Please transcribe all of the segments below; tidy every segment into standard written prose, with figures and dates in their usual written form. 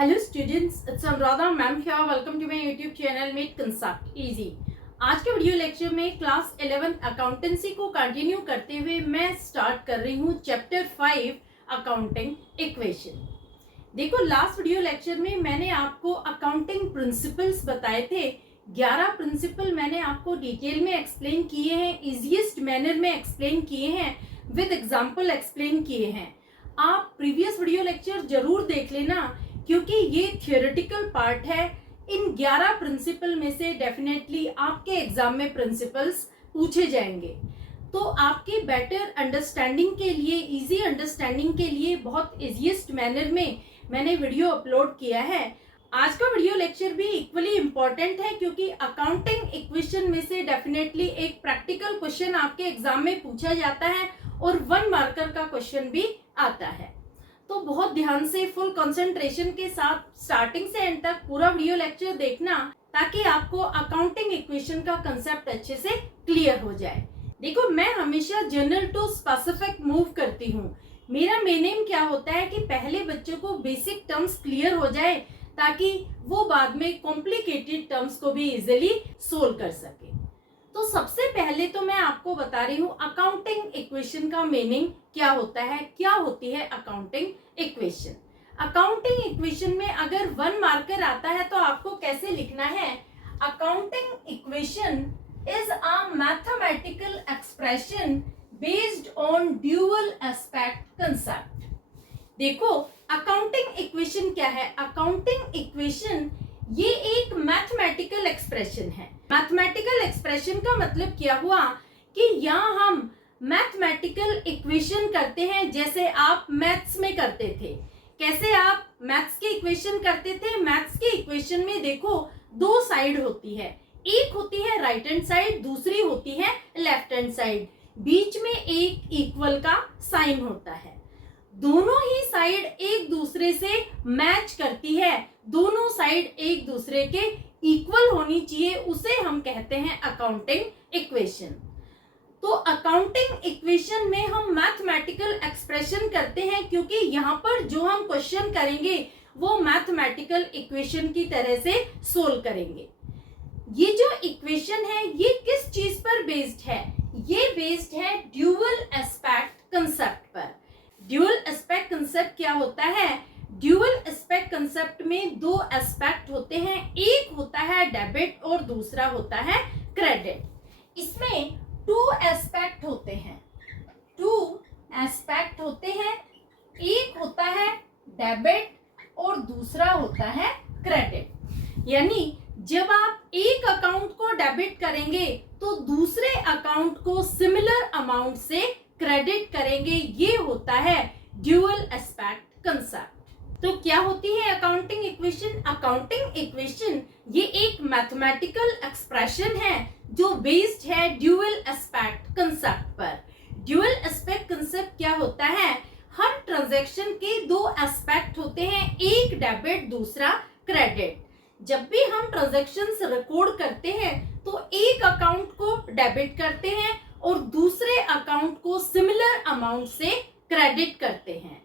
Hello students, it's Anuradha ma'am here. Welcome to my YouTube channel make concept easy. आज के video lecture में class 11 accountancy को continue करते हुए मैं स्टार्ट कर रही हूँ चैप्टर 5 अकाउंटिंग इक्वेशन। देखो, लास्ट वीडियो लेक्चर में मैंने आपको अकाउंटिंग प्रिंसिपल्स बताए थे। 11 प्रिंसिपल मैंने आपको डिटेल में एक्सप्लेन किए हैं, इजीएस्ट मैनर में एक्सप्लेन किए हैं, विद एग्जाम्पल एक्सप्लेन किए हैं। आप प्रीवियस वीडियो लेक्चर जरूर देख लेना, क्योंकि ये थियोरेटिकल पार्ट है। इन 11 प्रिंसिपल में से डेफिनेटली आपके एग्जाम में प्रिंसिपल्स पूछे जाएंगे। तो आपके बेटर अंडरस्टैंडिंग के लिए, इजी अंडरस्टैंडिंग के लिए बहुत इजीएस्ट मैनर में मैंने वीडियो अपलोड किया है। आज का वीडियो लेक्चर भी इक्वली इम्पोर्टेंट है, क्योंकि अकाउंटिंग इक्वेशन में से डेफिनेटली एक प्रैक्टिकल क्वेश्चन आपके एग्जाम में पूछा जाता है और 1 मार्कर का क्वेश्चन भी आता है। तो बहुत ध्यान से, फुल कंसंट्रेशन के साथ स्टार्टिंग से एंड तक पूरा वीडियो लेक्चर देखना, ताकि आपको अकाउंटिंग इक्वेशन का कंसेप्ट अच्छे से क्लियर हो जाए। देखो, मैं हमेशा जनरल टू स्पेसिफिक मूव करती हूँ। मेरा मेन एम क्या होता है कि पहले बच्चों को बेसिक टर्म्स क्लियर हो जाए, ताकि वो बाद में कॉम्प्लिकेटेड टर्म्स को भी इजिली सोल्व कर सके। तो सबसे पहले तो मैं आपको बता रही हूँ अकाउंटिंग इक्वेशन का मीनिंग क्या होता है, क्या होती है अकाउंटिंग इक्वेशन। अकाउंटिंग इक्वेशन में अगर 1 मार्कर आता है तो आपको कैसे लिखना है? Accounting equation is a mathematical expression based on dual aspect concept. देखो, अकाउंटिंग इक्वेशन क्या है? अकाउंटिंग इक्वेशन ये एक मैथमेटिकल एक्सप्रेशन है। मैथमेटिकल एक्सप्रेशन का मतलब क्या हुआ कि यहाँ हम मैथमेटिकल इक्वेशन करते हैं, जैसे आप मैथ्स में करते थे। कैसे आप मैथ्स की इक्वेशन करते थे? मैथ्स की इक्वेशन में देखो 2 साइड होती है, एक होती है राइट हैंड साइड, दूसरी होती है लेफ्ट हैंड साइड। बीच में एक इक्वल का साइन होता है। दोनों ही साइड एक दूसरे से मैच करती है, दोनों साइड एक दूसरे के इक्वल होनी चाहिए, उसे हम कहते हैं अकाउंटिंग इक्वेशन। तो अकाउंटिंग इक्वेशन में हम मैथमेटिकल एक्सप्रेशन करते हैं, क्योंकि यहाँ पर जो हम क्वेश्चन करेंगे वो मैथमेटिकल इक्वेशन की तरह से सोल्व करेंगे। ये जो इक्वेशन है ये किस चीज पर बेस्ड है? ये बेस्ड है ड्यूअल एस्पेक्ट कंसेप्ट पर। ड्यूअल एस्पेक्ट कंसेप्ट क्या होता है? ड्यूअल एस्पेक्ट कंसेप्ट में 2 एस्पेक्ट होते हैं, एक होता है डेबिट और दूसरा होता है क्रेडिट। इसमें 2 एस्पेक्ट होते हैं, 2 एस्पेक्ट होते हैं, एक होता है डेबिट और दूसरा होता है क्रेडिट। यानी जब आप एक अकाउंट को डेबिट करेंगे तो दूसरे अकाउंट को सिमिलर अमाउंट से क्रेडिट करेंगे, ये होता है ड्यूअल एस्पेक्ट कंसेप्ट। तो क्या होती है अकाउंटिंग इक्वेशन? अकाउंटिंग इक्वेशन ये एक मैथमेटिकल एक्सप्रेशन है जो बेस्ड है ड्यूअल एस्पेक्ट कंसेप्ट पर। ड्यूअल एस्पेक्ट कंसेप्ट क्या होता है? हर ट्रांजैक्शन के 2 एस्पेक्ट होते हैं, एक डेबिट दूसरा क्रेडिट। जब भी हम ट्रांजैक्शंस रिकॉर्ड करते हैं तो एक अकाउंट को डेबिट करते हैं और दूसरे अकाउंट को सिमिलर अमाउंट से क्रेडिट करते हैं।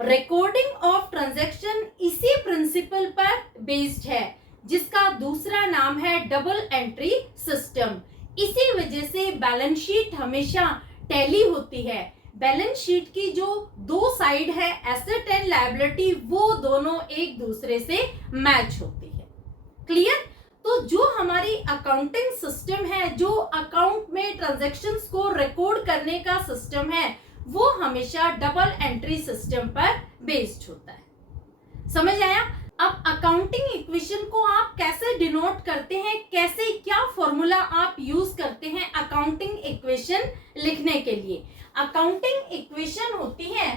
रिकॉर्डिंग ऑफ ट्रांजैक्शन इसी प्रिंसिपल पर बेस्ड है, जिसका दूसरा नाम है डबल एंट्री सिस्टम। इसी वजह से बैलेंस शीट हमेशा टैली होती है। बैलेंस शीट की जो 2 साइड है, एसेट एंड लायबिलिटी, वो दोनों एक दूसरे से मैच होती है। क्लियर? तो जो हमारी अकाउंटिंग सिस्टम है, जो अकाउंट में ट्रांजैक्शंस को रिकॉर्ड करने का सिस्टम है, वो हमेशा डबल एंट्री सिस्टम पर बेस्ड होता है। समझ आया? अब अकाउंटिंग इक्वेशन को आप कैसे डिनोट करते हैं, कैसे, क्या फॉर्मूला आप यूज करते हैं अकाउंटिंग इक्वेशन लिखने के लिए? अकाउंटिंग इक्वेशन होती है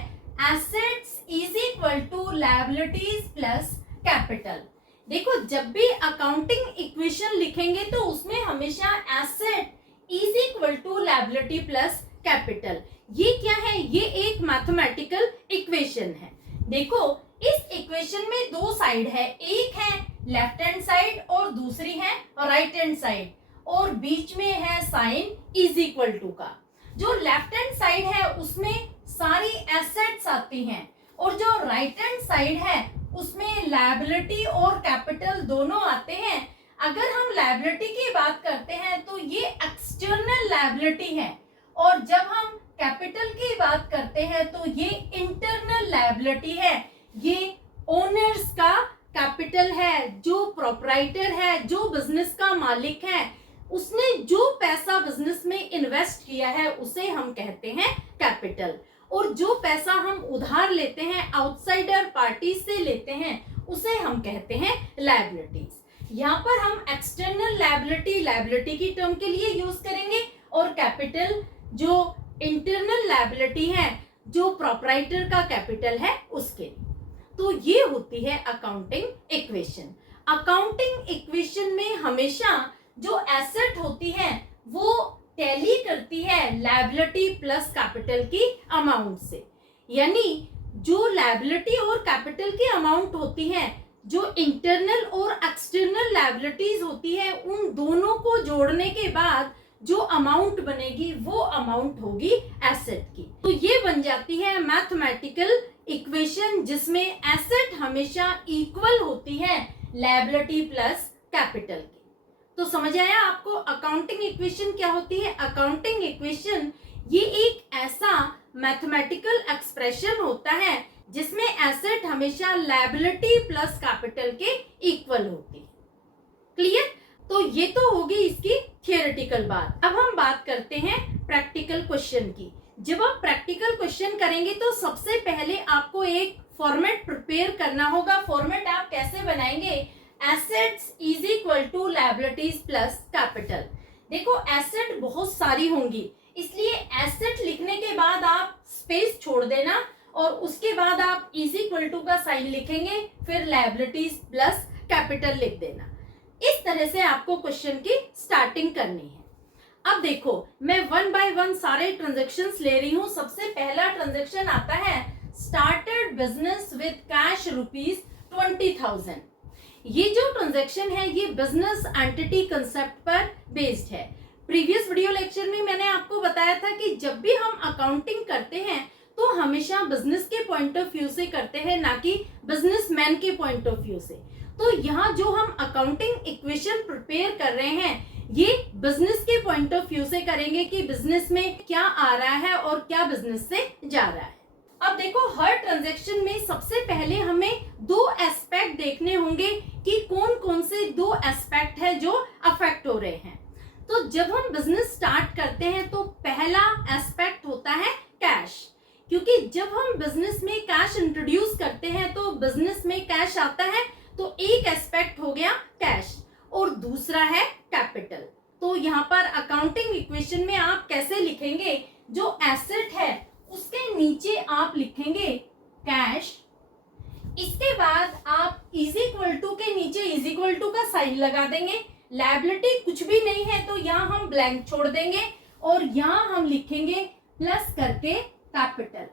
assets is equal to liabilities plus capital. देखो, जब भी अकाउंटिंग इक्वेशन लिखेंगे तो उसमें हमेशा asset is equal to liability plus capital. ये क्या है? ये एक मैथमेटिकल इक्वेशन है। देखो, इस इक्वेशन में 2 साइड है, एक है लेफ्ट हैंड साइड और दूसरी है राइट हैंड साइड, और बीच में है साइन इज इक्वल टू का। जो लेफ्ट हैंड साइड है उसमें सारी एसेट्स आती हैं और जो राइट हैंड साइड है उसमें लायबिलिटी और कैपिटल दोनों आते हैं। अगर हम लायबिलिटी की बात करते हैं तो ये एक्सटर्नल लायबिलिटी है, और जब हम कैपिटल की बात करते हैं तो ये इंटरनल लायबिलिटी है। ये ओनर्स का कैपिटल है, जो प्रोप्राइटर है, जो बिजनेस का मालिक है, उसने जो पैसा बिजनेस में इन्वेस्ट किया है उसे हम कहते हैं कैपिटल। और जो पैसा हम उधार लेते हैं, आउटसाइडर पार्टी से लेते हैं, उसे हम कहते हैं लायबिलिटीज। यहाँ पर हम एक्सटर्नल लायबिलिटी की टर्म के लिए यूज करेंगे, और कैपिटल जो इंटरनल लायबिलिटी है, जो प्रोप्राइटर का कैपिटल है, उसके लिए। तो ये होती है अकाउंटिंग इक्वेशन। अकाउंटिंग इक्वेशन में हमेशा जो एसेट होती है वो टैली करती है लायबिलिटी प्लस कैपिटल की अमाउंट से। यानी जो लायबिलिटी और कैपिटल की अमाउंट होती है, जो इंटरनल और एक्सटर्नल लायबिलिटीज होती है, उन दोनों को जोड़ने के बाद जो अमाउंट बनेगी वो अमाउंट होगी एसेट की। तो ये बन जाती है मैथमेटिकल इक्वेशन जिसमें एसेट हमेशा इक्वल होती है लायबिलिटी प्लस कैपिटल की। तो समझ आया आपको अकाउंटिंग इक्वेशन क्या होती है? अकाउंटिंग इक्वेशन ये एक ऐसा मैथमेटिकल एक्सप्रेशन होता है जिसमें एसेट हमेशा लायबिलिटी प्लस कैपिटल के इक्वल होती है। क्लियर? तो ये तो होगी इसकी थियोरेटिकल बात। अब हम बात करते हैं प्रैक्टिकल क्वेश्चन की। जब आप प्रैक्टिकल क्वेश्चन करेंगे तो सबसे पहले आपको एक फॉर्मेट प्रिपेयर करना होगा। फॉर्मेट आप कैसे बनाएंगे? Assets is equal to liabilities plus capital. देखो एसेट बहुत सारी होंगी, इसलिए एसेट लिखने के बाद आप स्पेस छोड़ देना और उसके बाद आप इज इक्वल टू का साइन लिखेंगे, फिर लायबिलिटीज प्लस कैपिटल लिख देना। इस तरह से आपको क्वेश्चन की स्टार्टिंग करनी है। अब देखो मैं वन बाय वन सारे ट्रांजेक्शन्स ले रही हूं। सबसे पहला ट्रांजेक्शन आता है स्टार्टेड बिजनेस विद कैश ₹20,000। ये जो ट्रांजेक्शन है ये बिजनेस एंटिटी कंसेप्ट पर बेस्ड है। प्रीवियस वीडियो लेक्चर में मैंने आपको बताया था कि जब भी हम अकाउंटिंग करते हैं तो हमेशा बिजनेस के पॉइंट ऑफ व्यू से करते हैं, ना कि बिजनेसमैन के पॉइंट ऑफ व्यू से। तो यहाँ जो हम अकाउंटिंग इक्वेशन प्रिपेयर कर रहे हैं ये बिजनेस के पॉइंट ऑफ व्यू से करेंगे कि बिजनेस में क्या आ रहा है और क्या बिजनेस से जा रहा है। अब देखो हर ट्रांजैक्शन में सबसे पहले हमें दो एस्पेक्ट देखने होंगे कि कौन कौन से दो एस्पेक्ट है जो अफेक्ट हो रहे हैं। तो जब हम बिजनेस स्टार्ट करते हैं तो पहला एस्पेक्ट होता है कैश, क्योंकि जब हम बिजनेस में कैश इंट्रोड्यूस करते हैं तो बिजनेस में कैश आता है। तो एक एस्पेक्ट हो गया कैश और दूसरा है कैपिटल। तो यहाँ पर अकाउंटिंग इक्वेशन में आप कैसे लिखेंगे? जो एसेट है उसके नीचे आप लिखेंगे कैश, इसके बाद आप इज इक्वल टू के नीचे इज इक्वल टू का साइन लगा देंगे। लायबिलिटी कुछ भी नहीं है तो यहाँ हम ब्लैंक छोड़ देंगे और यहाँ हम लिखेंगे प्लस करके कैपिटल।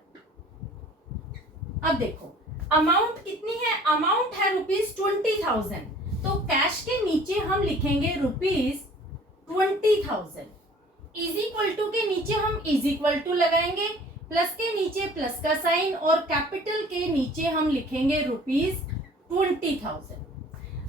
अब देखो अमाउंट कितनी है? अमाउंट है ₹20,000, तो कैश के नीचे हम लिखेंगे ₹20,000। इज इक्वल टू के नीचे हम इज इक्वल टू लगाएंगे, प्लस के नीचे प्लस का साइन और कैपिटल के नीचे हम लिखेंगे ₹20,000।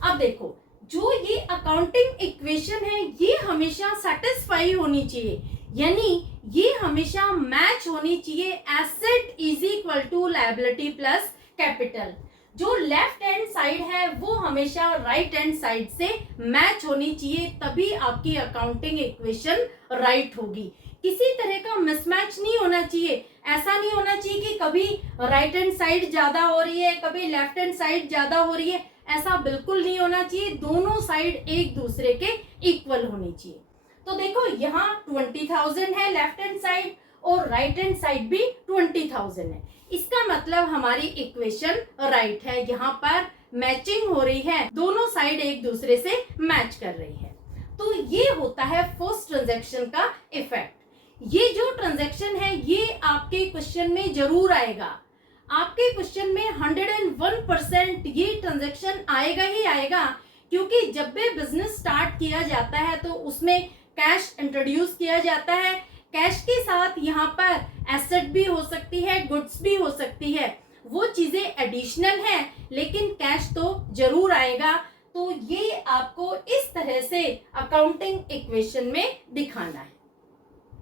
अब देखो जो ये अकाउंटिंग इक्वेशन है ये हमेशा सेटिस्फाई होनी चाहिए, यानी ये हमेशा मैच होनी चाहिए asset is equal to liability plus capital. जो लेफ्ट हैंड साइड है वो हमेशा राइट हैंड साइड से मैच होनी चाहिए, तभी आपकी अकाउंटिंग इक्वेशन राइट होगी। किसी तरह का मिसमैच नहीं होना चाहिए। ऐसा नहीं होना चाहिए कि कभी राइट हैंड साइड ज्यादा हो रही है, कभी लेफ्ट हैंड साइड ज्यादा हो रही है, ऐसा बिल्कुल नहीं होना चाहिए। दोनों साइड एक दूसरे के इक्वल होनी चाहिए। तो देखो यहाँ 20,000 है लेफ्ट हैंड साइड और राइट हैंड साइड भी 20,000 है। इसका मतलब हमारी इक्वेशन राइट है। यहाँ पर मैचिंग हो रही है, दोनों साइड एक दूसरे से मैच कर रही है। तो ये होता है फर्स्ट ट्रांजैक्शन का इफेक्ट। ये जो ट्रांजैक्शन है ये आपके क्वेश्चन में जरूर आएगा। आपके क्वेश्चन में 101% ये ट्रांजैक्शन आएगा ही आएगा, क्योंकि जब भी बिजनेस स्टार्ट किया जाता है तो उसमें कैश इंट्रोड्यूस किया जाता है। कैश के साथ यहाँ पर एसेट भी हो सकती है, गुड्स भी हो सकती है, वो चीजें एडिशनल है, लेकिन कैश तो जरूर आएगा। तो ये आपको इस तरह से अकाउंटिंग इक्वेशन में दिखाना है।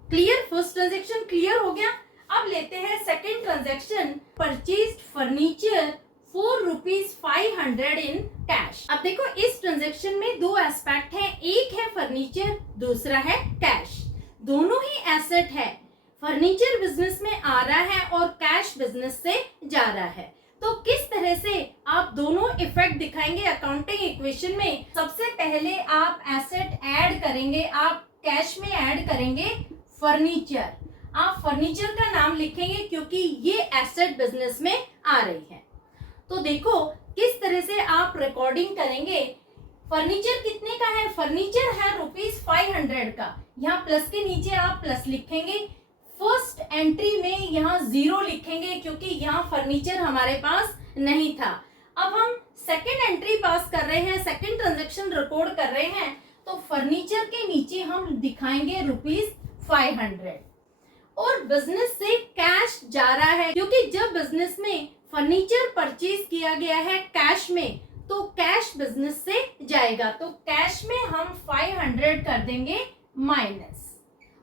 क्लियर? फर्स्ट ट्रांजेक्शन क्लियर हो गया। अब लेते हैं second transaction, purchased furniture for ₹500 in cash. अब देखो इस ट्रांजेक्शन में दो एस्पेक्ट हैं, एक है फर्नीचर, दूसरा है कैश। दोनों ही एसेट है। फर्नीचर बिजनेस में आ रहा है और कैश बिजनेस से जा रहा है। तो किस तरह से आप दोनों इफेक्ट दिखाएंगे अकाउंटिंग इक्वेशन में? सबसे पहले आप एसेट ऐड करेंगे, आप कैश में ऐड करेंगे फर्नीचर। आप फर्नीचर का नाम लिखेंगे क्योंकि ये एसेट बिजनेस में आ रही है। तो देखो किस तरह से आप रिकॉर्डिंग करेंगे। फर्नीचर कितने का है? फर्नीचर है ₹500 का। यहाँ प्लस के नीचे आप प्लस लिखेंगे। फर्स्ट एंट्री में यहाँ 0 लिखेंगे क्योंकि यहाँ फर्नीचर हमारे पास नहीं था। अब हम सेकंड एंट्री पास कर रहे हैं, सेकंड ट्रांजैक्शन रिकॉर्ड कर रहे हैं, तो फर्नीचर के नीचे हम दिखाएंगे ₹500 और बिजनेस से कैश जा रहा है क्योंकि जब बिजनेस में फर्नीचर परचेज किया गया है कैश में, तो कैश बिजनेस से जाएगा। तो कैश में हम 500 कर देंगे माइनस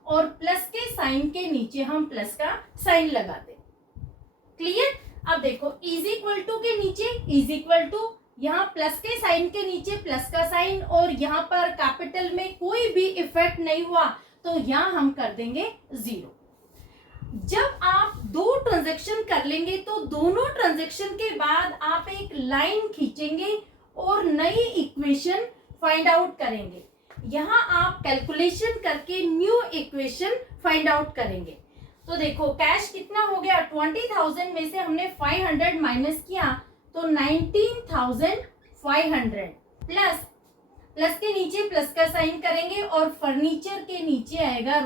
और प्लस के साइन के नीचे हम प्लस का साइन लगा दें। क्लियर? अब देखो इज इक्वल टू के नीचे इज इक्वल टू, यहाँ प्लस के साइन के नीचे प्लस का साइन और यहाँ पर कैपिटल में कोई भी इफेक्ट नहीं हुआ तो यहाँ हम कर देंगे 0। जब आप दो ट्रांजैक्शन कर लेंगे तो दोनों ट्रांजैक्शन के बाद आप एक लाइन खींचेंगे और नई इक्वेशन फाइंड आउट करेंगे। यहाँ आप कैलकुलेशन करके न्यू इक्वेशन फाइंड आउट करेंगे। तो देखो कैश कितना हो गया? 20,000 में से हमने 500 माइनस किया तो 19,500 प्लस के नीचे प्लस का साइन करेंगे और फर्नीचर के नीचे आएगा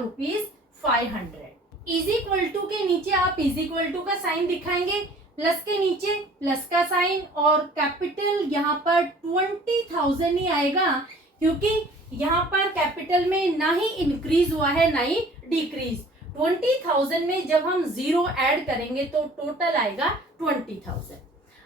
₹500। इज इक्वल टू के नीचे आप इज इक्वल टू का साइन दिखाएंगे, प्लस के नीचे प्लस का साइन और कैपिटल यहाँ पर 20,000 ही आएगा क्योंकि यहाँ पर कैपिटल में ना ही इंक्रीज हुआ है ना ही डिक्रीज। 20,000 में जब हम 0 ऐड करेंगे तो टोटल आएगा 20,000।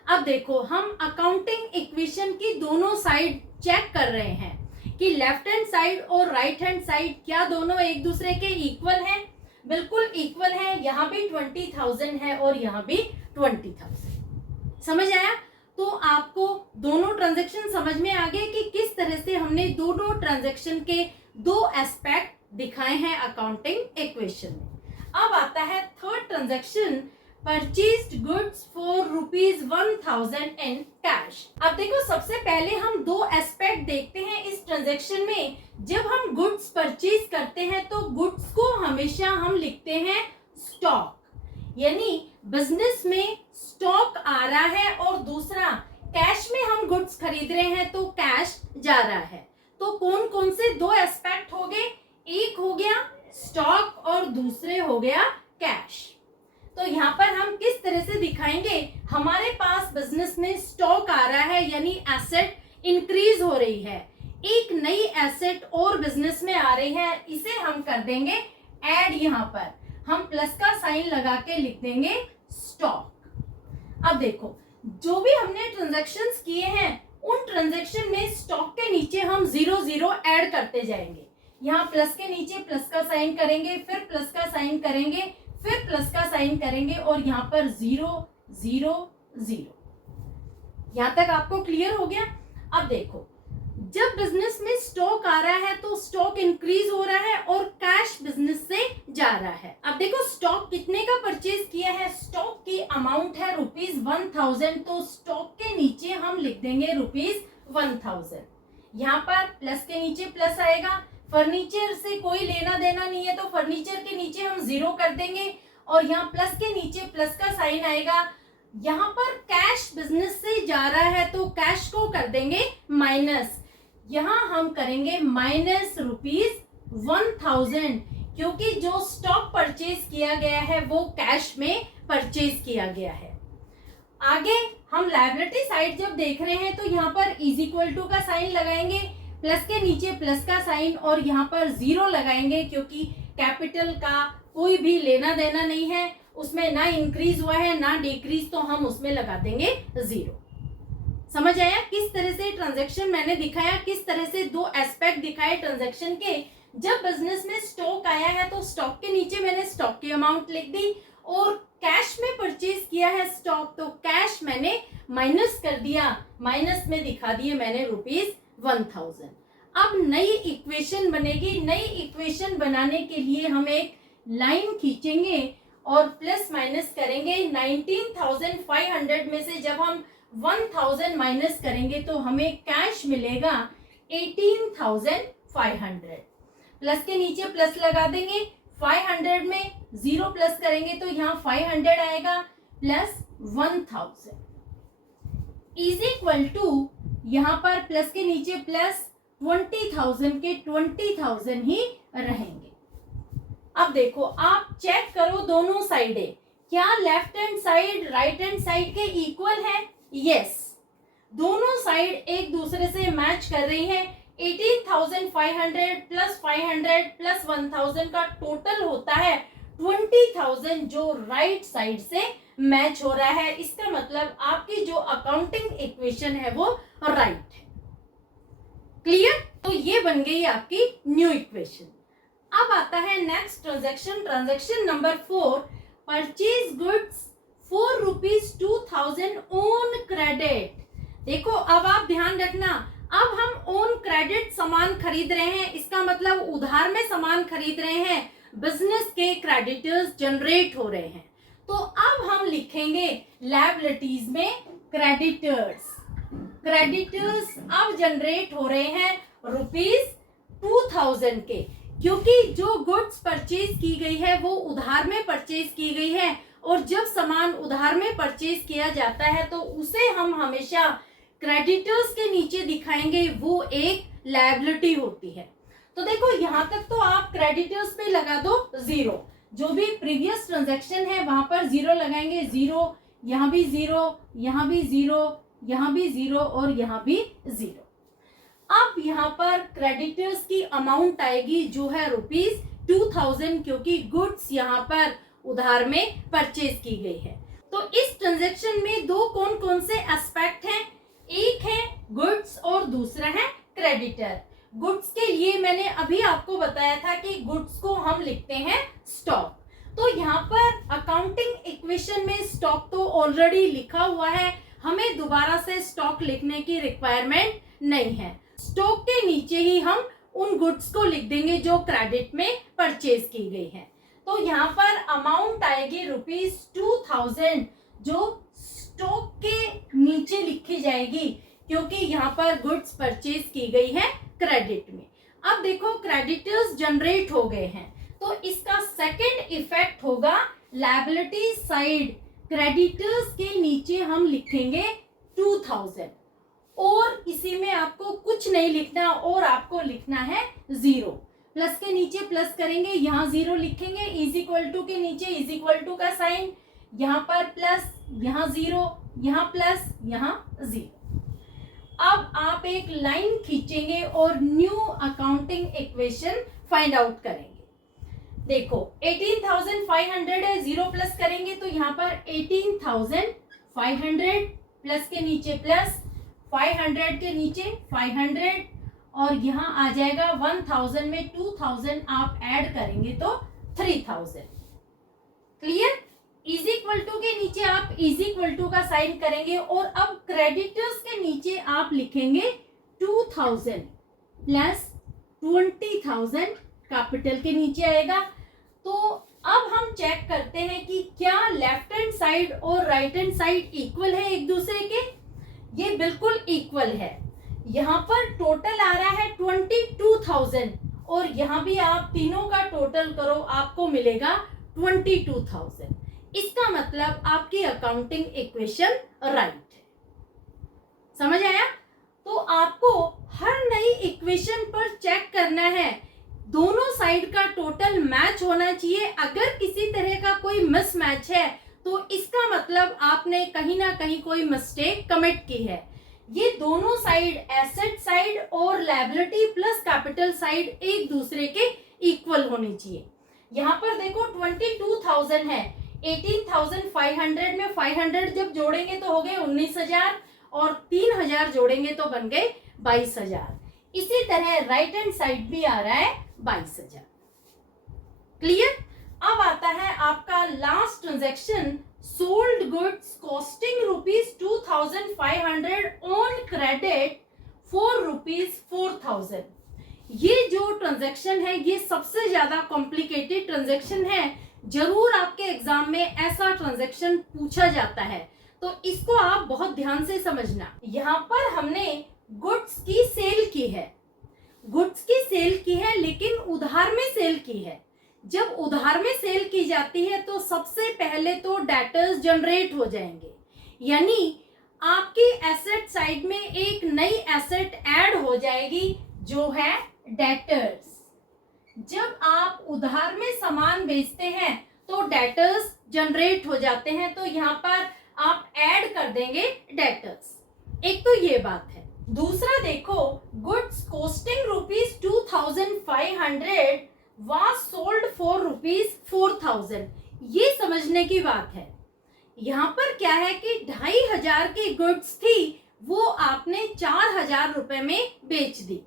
अब देखो हम अकाउंटिंग इक्वेशन की दोनों साइड चेक कर रहे हैं कि लेफ्ट हैंड साइड और राइट हैंड साइड क्या दोनों एक दूसरे के इक्वल हैं? बिल्कुल इक्वल है। यहाँ भी 20,000 है और यहाँ भी 20,000। समझ आया? तो आपको दोनों ट्रांजैक्शन समझ में आ गए कि किस तरह से हमने दोनों ट्रांजैक्शन के दो एस्पेक्ट दिखाए हैं अकाउंटिंग इक्वेशन में। अब आता है third transaction, purchased goods for ₹1,000 in cash. अब देखो सबसे पहले हम दो एस्पेक्ट देखते हैं इस ट्रांजैक्शन में। जब हम गुड्स परचेज करते हैं तो गुड्स को हमेशा हम लिखते हैं स्टॉक, यानी बिजनेस में स्टॉक आ रहा है और दूसरा कैश में हम गुड्स खरीद रहे हैं तो कैश जा रहा है। तो कौन कौन से दो एस्पेक्ट हो गए? एक हो गया स्टॉक और दूसरे हो गया कैश। तो यहाँ पर हम किस तरह से दिखाएंगे? हमारे पास बिजनेस में स्टॉक आ रहा है यानी एसेट इंक्रीज हो रही है, एक नई एसेट और बिजनेस में आ रही है, इसे हम कर देंगे ऐड। यहाँ पर हम प्लस का साइन लगा के लिख देंगे स्टॉक। अब देखो जो भी हमने ट्रांजैक्शंस किए हैं उन ट्रांजैक्शन में स्टॉक के नीचे हम 0 ऐड करते जाएंगे। यहाँ प्लस के नीचे प्लस का साइन करेंगे, फिर प्लस का साइन करेंगे, फिर प्लस का साइन करेंगे और यहाँ पर 0 यहाँ तक आपको क्लियर हो गया? अब देखो जब बिजनेस में स्टॉक आ रहा है तो स्टॉक इंक्रीज हो रहा है और कैश बिजनेस से जा रहा है। अब देखो स्टॉक कितने का परचेज किया है? स्टॉक की अमाउंट है ₹1,000, तो स्टॉक के नीचे हम लिख देंगे ₹1,000। यहाँ पर प्लस के नीचे प्लस आएगा, फर्नीचर से कोई लेना देना नहीं है तो फर्नीचर के नीचे हम 0 कर देंगे और यहाँ प्लस के नीचे प्लस का साइन आएगा। यहाँ पर कैश बिजनेस से जा रहा है तो कैश को कर देंगे माइनस, यहाँ हम करेंगे माइनस ₹1,000 क्योंकि जो स्टॉक परचेज किया गया है वो कैश में परचेज किया गया है। आगे हम लायबिलिटी साइड जब देख रहे हैं तो यहाँ पर इज इक्वल टू का साइन लगाएंगे, प्लस के नीचे प्लस का साइन और यहाँ पर 0 लगाएंगे क्योंकि कैपिटल का कोई भी लेना देना नहीं है, उसमें ना इंक्रीज हुआ है ना डिक्रीज, तो हम उसमें लगा देंगे 0। समझ आया किस तरह से ट्रांजैक्शन मैंने दिखाया, किस तरह से दो एस्पेक्ट दिखाए ट्रांजैक्शन के। जब बिजनेस में स्टॉक आया है तो स्टॉक के नीचे मैंने स्टॉक की अमाउंट लिख दी, और कैश में परचेज किया है स्टॉक तो कैश मैंने माइनस कर दिया, माइनस में दिखा दिए मैंने ₹1000। अब नई इक्वेशन बनेगी। नई इक्वेशन बनाने के लिए हम एक लाइन खींचेंगे और प्लस माइनस करेंगे। 19,500 में से जब हम 1000 माइनस करेंगे तो हमें कैश मिलेगा 18,500। प्लस के नीचे प्लस लगा देंगे, 500 में 0 प्लस करेंगे तो यहाँ 500 आएगा प्लस 1000 इज इक्वल टू, यहाँ पर प्लस के नीचे प्लस 20,000 के 20,000 ही रहेंगे। अब देखो आप चेक करो दोनों साइडे, क्या left hand side right hand side के इक्वल है? यस, दोनों साइड एक दूसरे से मैच कर रही हैं। 18,500 प्लस 500 प्लस 1000 का टोटल होता है 20,000 जो राइट साइड से मैच हो रहा है। इसका मतलब आपकी जो अकाउंटिंग इक्वेशन है वो राइट है। क्लियर? तो ये बन गई आपकी न्यू इक्वेशन। अब आता है next transaction, transaction number 4, purchase goods for ₹2,000 on credit. देखो अब आप ध्यान रखना, अब हम ऑन क्रेडिट सामान खरीद रहे हैं, इसका मतलब उधार में सामान खरीद रहे हैं, बिजनेस के क्रेडिटर्स जनरेट हो रहे हैं। तो अब हम लिखेंगे लायबिलिटीज में क्रेडिटर्स। क्रेडिटर्स अब जनरेट हो रहे हैं ₹2,000 के, क्योंकि जो गुड्स परचेज की गई है वो उधार में परचेज की गई है, और जब सामान उधार में परचेज किया जाता है तो उसे हम हमेशा क्रेडिटर्स के नीचे दिखाएंगे, वो एक लायबिलिटी होती है। तो देखो यहाँ तक तो आप क्रेडिटर्स पे लगा दो 0, जो भी प्रीवियस ट्रांजैक्शन है वहां पर 0 लगाएंगे, 0, यहाँ भी 0, यहाँ भी 0, यहाँ भी 0 और यहाँ भी 0। अब यहाँ पर क्रेडिटर्स की अमाउंट आएगी जो है ₹2,000, क्योंकि गुड्स यहाँ पर उधार में परचेज की गई है। तो इस ट्रांजैक्शन में दो कौन कौन से एस्पेक्ट हैं? एक है गुड्स और दूसरा है क्रेडिटर। गुड्स के लिए मैंने अभी आपको बताया था कि गुड्स को हम लिखते हैं स्टॉक। तो यहाँ पर अकाउंटिंग इक्वेशन में स्टॉक तो ऑलरेडी लिखा हुआ है, हमें दोबारा से स्टॉक लिखने की रिक्वायरमेंट नहीं है। स्टॉक के नीचे ही हम उन गुड्स को लिख देंगे जो क्रेडिट में परचेज की गई है। तो यहाँ पर अमाउंट आएगी ₹2,000 जो स्टॉक के नीचे लिखी जाएगी, क्योंकि यहाँ पर गुड्स परचेज की गई है क्रेडिट में। अब देखो क्रेडिटर्स जनरेट हो गए हैं, तो इसका सेकंड इफेक्ट होगा लायबिलिटी साइड। क्रेडिटर्स के नीचे हम लिखेंगे 2000, और इसी में आपको कुछ नहीं लिखना, और आपको लिखना है 0। प्लस के नीचे प्लस करेंगे, यहाँ 0 लिखेंगे, इज इक्वल टू के नीचे इज इक्वल टू का साइन, यहाँ पर प्लस, यहाँ 0, यहाँ प्लस, यहाँ 0। अब आप एक लाइन खींचेंगे और new accounting equation find out करेंगे। देखो 18,500 है, 0 प्लस करेंगे तो यहाँ पर 18,500 प्लस के नीचे प्लस, 500 के नीचे 500, और यहाँ आ जाएगा 1000 में 2000 आप ऐड करेंगे तो 3000। क्लियर? इज इक्वल टू के नीचे आप इज इक्वल टू का साइन करेंगे, और अब क्रेडिटर्स के नीचे आप लिखेंगे 2000 प्लस 20,000, कैपिटल के नीचे आएगा। तो अब हम चेक करते हैं कि क्या लेफ्ट हैंड साइड और राइट हैंड साइड इक्वल है एक दूसरे के। ये बिल्कुल इक्वल है। यहाँ पर टोटल आ रहा है 22,000, और यहाँ भी आप तीनों का टोटल करो आपको मिलेगा 22,000। इसका मतलब आपकी अकाउंटिंग इक्वेशन राइट है। समझ आया? तो आपको हर नई इक्वेशन पर चेक करना है, दोनों साइड का टोटल मैच होना चाहिए। अगर किसी तरह का कोई मिसमैच है तो इसका मतलब आपने कहीं ना कहीं कोई मिस्टेक कमिट की है। ये दोनों साइड, एसेट साइड और लायबिलिटी प्लस कैपिटल साइड, एक दूसरे के इक्वल होनी चाहिए। यहाँ पर देखो 22,000 है, 18,500 में 500 जब जोड़ेंगे तो हो गए 19,000, और 3000 जोड़ेंगे तो बन गए 22,000। इसी तरह राइट हैंड साइड भी आ रहा है 22,000। क्लियर। अब आता है आपका last transaction, sold goods costing ₹2,500 on credit for ₹4,000। ये जो ट्रांजैक्शन है ये सबसे ज्यादा कॉम्प्लिकेटेड ट्रांजैक्शन है। जरूर आपके एग्जाम में ऐसा ट्रांजैक्शन पूछा जाता है, तो इसको आप बहुत ध्यान से समझना। यहाँ पर हमने गुड्स की सेल की है, गुड्स की सेल की है, लेकिन उधार में सेल की है। जब उधार में सेल की जाती है तो सबसे पहले तो डेटर्स जनरेट हो जाएंगे, यानी आपकी एसेट साइड में एक नई एसेट ऐड हो जाएगी जो है डेटर्स। जब आप उधार में सामान बेचते हैं तो डेटर्स जनरेट हो जाते हैं, तो यहाँ पर आप ऐड कर देंगे डेटर्स। एक तो ये बात है। दूसरा देखो, goods costing ₹2,500 was sold for ₹4,000। ये समझने की बात है। यहाँ पर क्या है कि 2,500 की गुड्स थी, वो आपने 4,000 रुपए में बेच दी।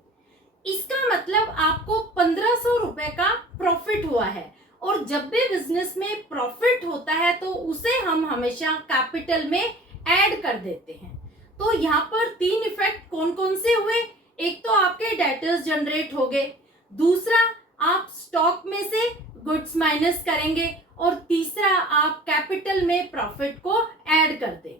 इसका मतलब आपको 1,500 रुपए का प्रॉफिट हुआ है। और जब भी बिजनेस में प्रॉफिट होता है तो उसे हम हमेशा कैपिटल में ऐड कर देते हैं। तो यहाँ पर 3 इफेक्ट कौन कौन से हुए? एक तो आपके डेटर्स जनरेट हो गए, दूसरा आप स्टॉक में से गुड्स माइनस करेंगे, और तीसरा आप कैपिटल में प्रॉफिट को ऐड कर देंगे।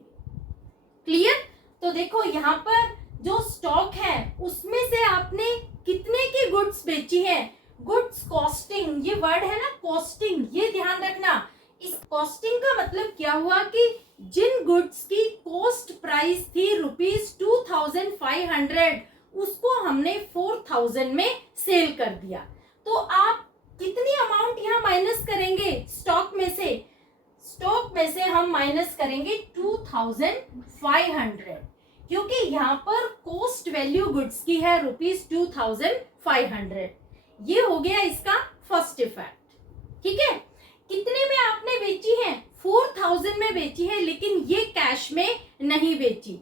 क्लियर। तो देखो यहाँ पर जो स्टॉक है उसमें से आपने कितने की गुड्स बेची है? गुड्स कॉस्टिंग, ये वर्ड है ना कॉस्टिंग, ये ध्यान रखना। इस कॉस्टिंग का मतलब क्या हुआ कि जिन गुड्स की कॉस्ट प्राइस थी ₹2,500, उसको हमने 4,000 में सेल कर दिया। तो आप कितनी अमाउंट यहाँ माइनस करेंगे स्टॉक में से? स्टॉक में से हम माइनस करेंगे 2,500, क्योंकि यहाँ पर कॉस्ट वैल्यू गुड्स की है ₹2,500। ये हो गया इसका फर्स्ट इफेक्ट। ठीक है। कितने में आपने बेची है? 4,000 में बेची है, लेकिन ये कैश में नहीं बेची,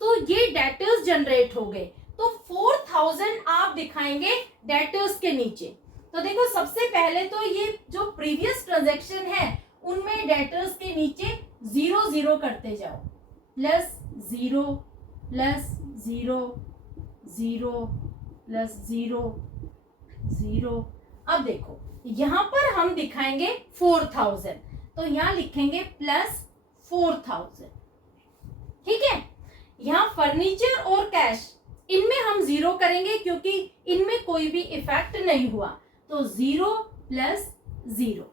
तो ये डेटर्स जनरेट हो गए। तो 4,000 आप दिखाएंगे डेटर्स के नीचे। तो देखो सबसे पहले तो ये जो प्रीवियस ट्रांजैक्शन है उनमें डेटर्स के नीचे 0 0 करते जाओ, +0 +0 0 +0 0। अब देखो यहाँ पर हम दिखाएंगे 4,000, तो यहाँ लिखेंगे +4,000। ठीक है। यहाँ फर्नीचर और कैश, इनमें हम 0 करेंगे क्योंकि इनमें कोई भी इफेक्ट नहीं हुआ, तो 0 + 0।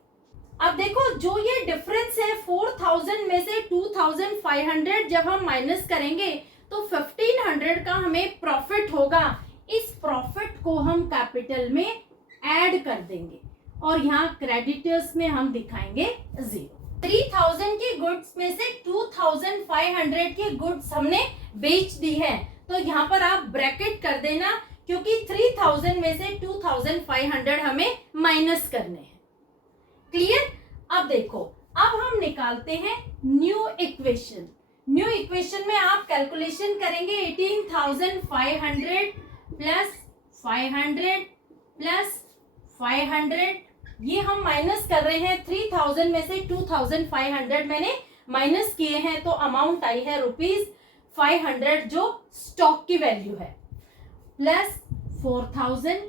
अब देखो जो ये डिफरेंस है 4,000 में से 2,500 जब हम माइनस करेंगे तो 1,500 का हमें प्रॉफिट होगा। इस प्रॉफिट को हम कैपिटल में ऐड कर देंगे और यहाँ क्रेडिटर्स में हम दिखाएंगे 0। 3,000 की गुड्स में से 2,500 की गुड्स हमने बेच दी है, तो यहाँ पर आप ब्रैकेट कर देना, क्योंकि 3,000 में से 2,500 हमें माइनस करने हैं। क्लियर। अब देखो, अब हम निकालते हैं न्यू इक्वेशन। न्यू इक्वेशन में आप कैलकुलेशन करेंगे 18,500 + 500 + 500। ये हम माइनस कर रहे हैं 3,000 में से 2,500 मैंने माइनस किए हैं, तो अमाउंट आई है ₹500 जो स्टॉक की वैल्यू है, plus 4,000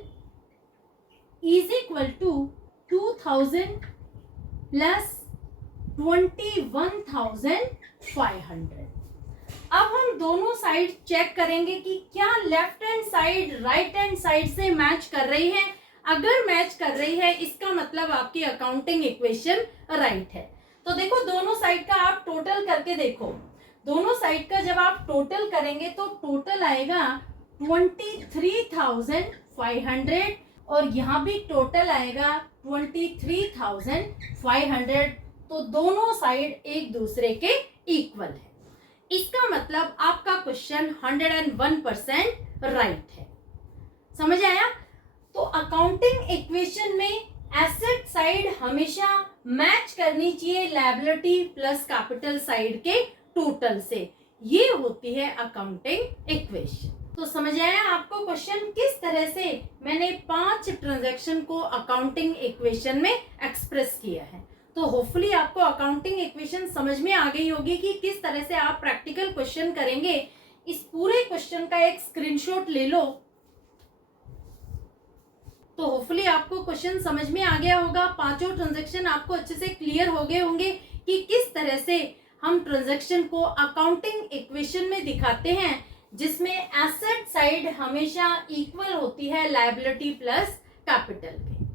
is equal to 2,000 plus 21,500। अब हम दोनों साइड चेक करेंगे कि क्या left hand side right hand side से मैच कर रही है। अगर मैच कर रही है इसका मतलब आपकी अकाउंटिंग इक्वेशन राइट है। तो देखो दोनों साइड का आप टोटल करके देखो। दोनों साइड का जब आप टोटल करेंगे तो टोटल आएगा 23,500 और यहाँ भी टोटल आएगा 23,500। तो दोनों साइड एक दूसरे के इक्वल है। इसका मतलब आपका क्वेश्चन 101% राइट है। समझ आया। तो अकाउंटिंग इक्वेशन में एसेट साइड हमेशा मैच करनी चाहिए लायबिलिटी प्लस कैपिटल साइड के टोटल से, ये होती है अकाउंटिंग इक्वेशन। तो समझ आया आपको क्वेश्चन किस तरह से मैंने 5 ट्रांजैक्शन को अकाउंटिंग इक्वेशन में एक्सप्रेस किया है। तो होपफुली आपको अकाउंटिंग इक्वेशन समझ में आ गई होगी कि किस तरह से आप प्रैक्टिकल क्वेश्चन करेंगे। इस पूरे क्वेश्चन का एक स्क्रीनशॉट ले लो, तो होपफुली आपको क्वेश्चन समझ में आ गया होगा। पांचों ट्रांजैक्शन आपको अच्छे से क्लियर हो गए होंगे कि किस तरह से हम ट्रांजैक्शन को अकाउंटिंग इक्वेशन में दिखाते हैं, जिसमें एसेट साइड हमेशा इक्वल होती है लायबिलिटी प्लस कैपिटल के।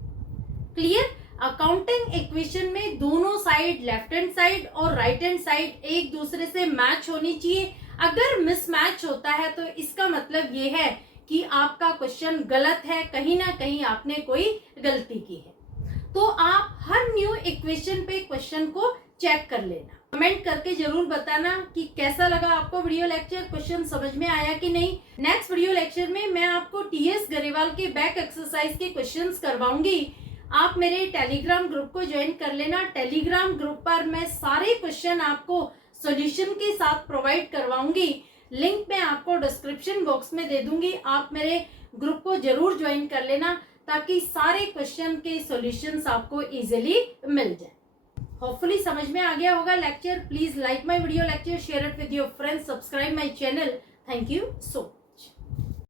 क्लियर? अकाउंटिंग इक्वेशन में दोनों साइड, लेफ्ट हैंड साइड और राइट हैंड साइड एक दूसरे से मैच होनी चाहिए। अगर मिसमैच होता है तो इसका मतलब ये है कि आपका क्वेश्चन गलत है, कहीं ना कहीं आपने कोई गलती की है। तो आप हर न्यू इक्वेशन पे क्वेश्चन को चेक कर लेना। कमेंट करके जरूर बताना कि कैसा लगा आपको वीडियो लेक्चर, क्वेश्चन समझ में आया कि नहीं। नेक्स्ट वीडियो लेक्चर में मैं आपको टीएस गरेवाल के बैक एक्सरसाइज के क्वेश्चंस करवाऊंगी। आप मेरे टेलीग्राम ग्रुप को ज्वाइन कर लेना। टेलीग्राम ग्रुप पर मैं सारे क्वेश्चन आपको सॉल्यूशन के साथ प्रोवाइड करवाऊंगी। लिंक मैं आपको डिस्क्रिप्शन बॉक्स में दे दूंगी। आप मेरे ग्रुप को जरूर ज्वाइन कर लेना ताकि सारे क्वेश्चन के सॉल्यूशंस आपको इजीली मिल जाए। होपफुली समझ में आ गया होगा lecture. Please like my video lecture, share it with your friends, subscribe my channel. Thank you so much.